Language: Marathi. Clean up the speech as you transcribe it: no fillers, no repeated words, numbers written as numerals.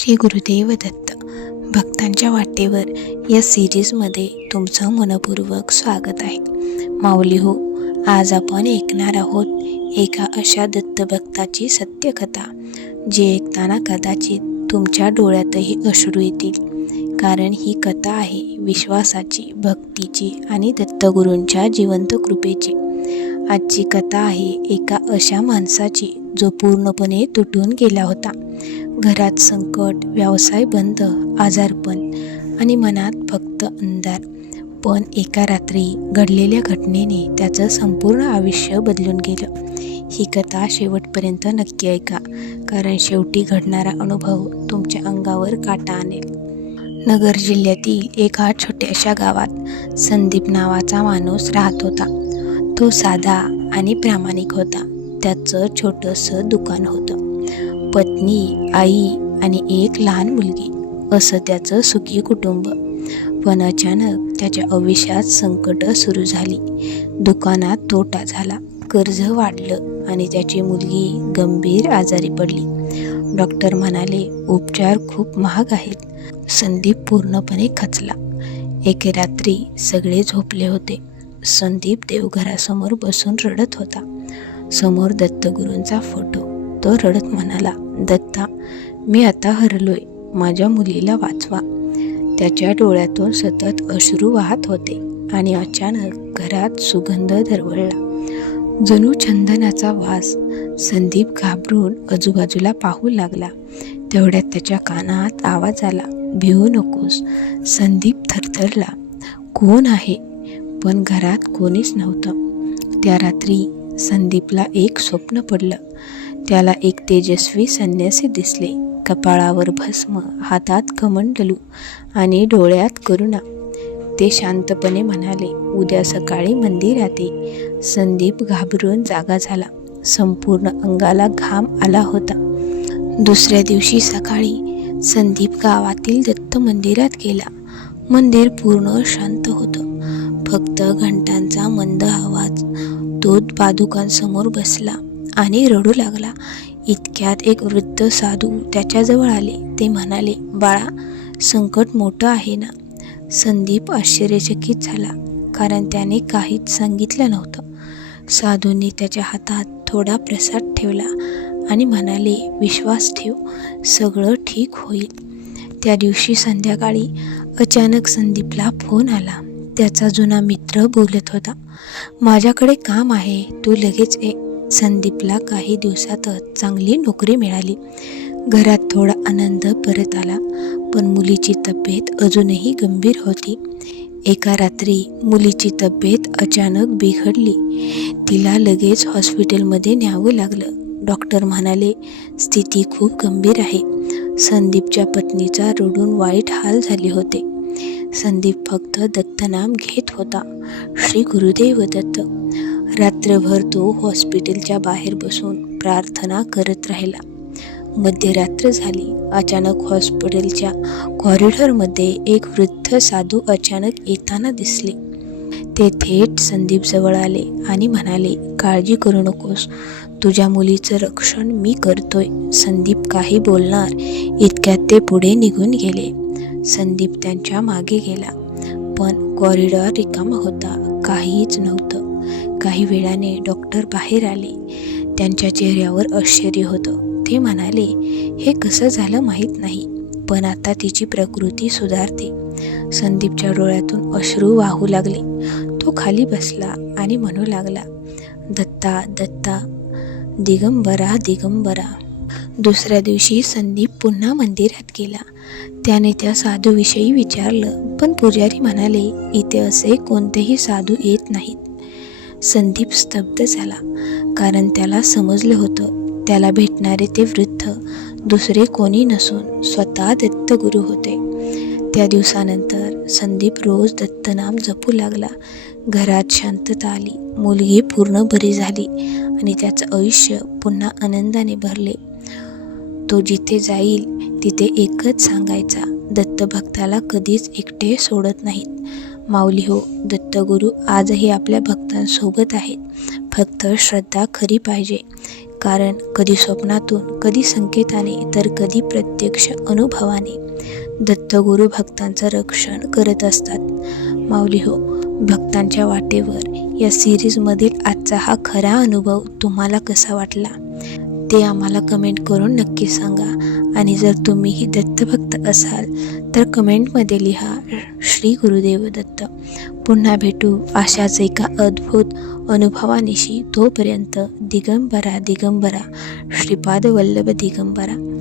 श्री गुरुदेव दत्त. भक्तांच्या वाटेवर या सिरीजमध्ये तुमचं मनपूर्वक स्वागत आहे. माऊली हो, आज आपण ऐकणार आहोत एका अशा दत्तभक्ताची सत्यकथा जी ऐकताना कदाचित तुमच्या डोळ्यातही अश्रू येतील. कारण ही कथा आहे विश्वासाची, भक्तीची आणि दत्तगुरूंच्या जिवंत कृपेची. आजची कथा आहे एका अशा माणसाची जो पूर्णपणे तुटून गेला होता. घरात संकट, व्यवसाय बंद, आजारपण आणि मनात फक्त अंधार. पण एका रात्री घडलेल्या घटनेने त्याचं संपूर्ण आयुष्य बदलून गेलं. ही कथा शेवटपर्यंत नक्की ऐका, कारण शेवटी घडणारा अनुभव तुमच्या अंगावर काटा आणेल. नगर जिल्ह्यातील एका छोट्याशा गावात संदीप नावाचा माणूस राहत होता. तो साधा आणि प्रामाणिक होता. त्याचं छोटंसं दुकान होतं. पत्नी, आई आणि एक लहान मुलगी असं त्याचं सुखी कुटुंब. पण अचानक त्याच्या आयुष्यात संकट सुरू झाली. दुकानात तोटा झाला, कर्ज वाढलं आणि त्याची मुलगी गंभीर आजारी पडली. डॉक्टर म्हणाले उपचार खूप महाग आहेत. संदीप पूर्णपणे खचला. एके रात्री सगळे झोपले होते. संदीप देवघरासमोर बसून रडत होता. समोर दत्तगुरूंचा फोटो. तो रडत म्हणाला, दत्ता, मी आता हरलोय, माझ्या मुलीला वाचवा. त्याच्या डोळ्यातून सतत अश्रू वाहत होते आणि अचानक घरात सुगंध दरवळला, जणू चंदनाचा वास. संदीप घाबरून आजूबाजूला पाहू लागला. तेवढ्यात त्याच्या कानात आवाज आला, भिवू नकोस. संदीप थरथरला. कोण आहे? पण घरात कोणीच नव्हतं. त्या रात्री संदीपला एक स्वप्न पडलं. त्याला एक तेजस्वी संन्यासी दिसले. कपाळावर भस्म, हातात कमंडलू आणि डोळ्यात करुणा. ते शांतपणे म्हणाले, उद्या सकाळी मंदिरात ये. संदीप घाबरून जागा झाला. संपूर्ण अंगाला घाम आला होता. दुसऱ्या दिवशी सकाळी संदीप गावातील दत्त मंदिरात गेला. मंदिर पूर्ण शांत होतं. फक्त घंटांचा मंद आवाज. तो पादुकांसमोर बसला आणि रडू लागला. इतक्यात एक वृद्ध साधू त्याच्याजवळ आले. ते म्हणाले, बाळा, संकट मोठं आहे ना? संदीप आश्चर्यचकित झाला, कारण त्याने काहीच सांगितलं नव्हतं. साधूंनी त्याच्या हातात थोडा प्रसाद ठेवला आणि म्हणाले, विश्वास ठेव, सगळं ठीक होईल. त्या दिवशी संध्याकाळी अचानक संदीपला फोन आला. त्याचा जुना मित्र बोलत होता, माझ्याकडे काम आहे, तू लगेच ये. संदीपला काही दिवसातच चांगली नोकरी मिळाली. घरात थोडा आनंद परत आला. पण मुलीची तब्येत अजूनही गंभीर होती. एका रात्री मुलीची तब्येत अचानक बिघडली. तिला लगेच हॉस्पिटलमध्ये न्यावं लागलं. डॉक्टर म्हणाले स्थिती खूप गंभीर आहे. संदीपच्या पत्नीचा रडून वाईट हाल झाले होते. संदीप फक्त दत्तनाम घेत होता, श्री गुरुदेव दत्त. रात्रभर तो हॉस्पिटलच्या बाहेर बसून प्रार्थना करत राहिला. मध्यरात्र झाली. अचानक हॉस्पिटलच्या कॉरिडॉरमध्ये एक वृद्ध साधू अचानक येताना दिसले. ते थेट संदीप जवळ आले आणि म्हणाले, काळजी करू नकोस, तुझ्या मुलीचं रक्षण मी करतोय. संदीप काही बोलणार इतक्यात ते पुढे निघून गेले. संदीप त्यांच्या मागे गेला, पण कॉरिडॉर रिकामा होता, काहीच नव्हतं. काही वेळाने डॉक्टर बाहेर आले. त्यांच्या चेहऱ्यावर आश्चर्य होतं. ते म्हणाले, हे कसं झालं माहीत नाही, पण आता तिची प्रकृती सुधारते. संदीपच्या डोळ्यातून अश्रू वाहू लागले. तो खाली बसला आणि म्हणू लागला, दत्ता दत्ता, दिगंबरा दिगंबरा. दुसऱ्या दिवशी संदीप पुन्हा मंदिरात गेला. त्याने त्या साधूविषयी विचारलं, पण पुजारी म्हणाले, इथे असे कोणतेही साधू येत नाहीत. संदीप स्तब्ध झाला, कारण त्याला समजलं होतं त्याला भेटणारे ते वृद्ध दुसरे कोणी नसून स्वतः दत्तगुरू होते. त्या दिवसानंतर संदीप रोज दत्तनाम जपू लागला. घरात शांतता आली. मुलगी पूर्ण बरी झाली आणि त्याचं आयुष्य पुन्हा आनंदाने भरले. तो जिथे जाईल तिथे एकच सांगायचा, दत्तभक्ताला कधीच एकटे सोडत नाहीत. माऊली हो, दत्तगुरू आजही आपल्या भक्तांसोबत आहेत. फक्त श्रद्धा खरी पाहिजे. कारण कधी स्वप्नातून, कधी संकेताने, तर कधी प्रत्यक्ष अनुभवाने दत्तगुरू भक्तांचं रक्षण करत असतात. माऊली हो, भक्तांच्या वाटेवर या सिरीजमधील आजचा हा खरा अनुभव तुम्हाला कसा वाटला ते आम्हाला कमेंट करून नक्की सांगा. आणि जर तुम्हीही दत्तभक्त असाल तर कमेंटमध्ये लिहा श्री गुरुदेव दत्त. पुन्हा भेटू अशाच एका अद्भुत अनुभवानिशी. तोपर्यंत दिगंबरा दिगंबरा, श्रीपाद वल्लभ दिगंबरा.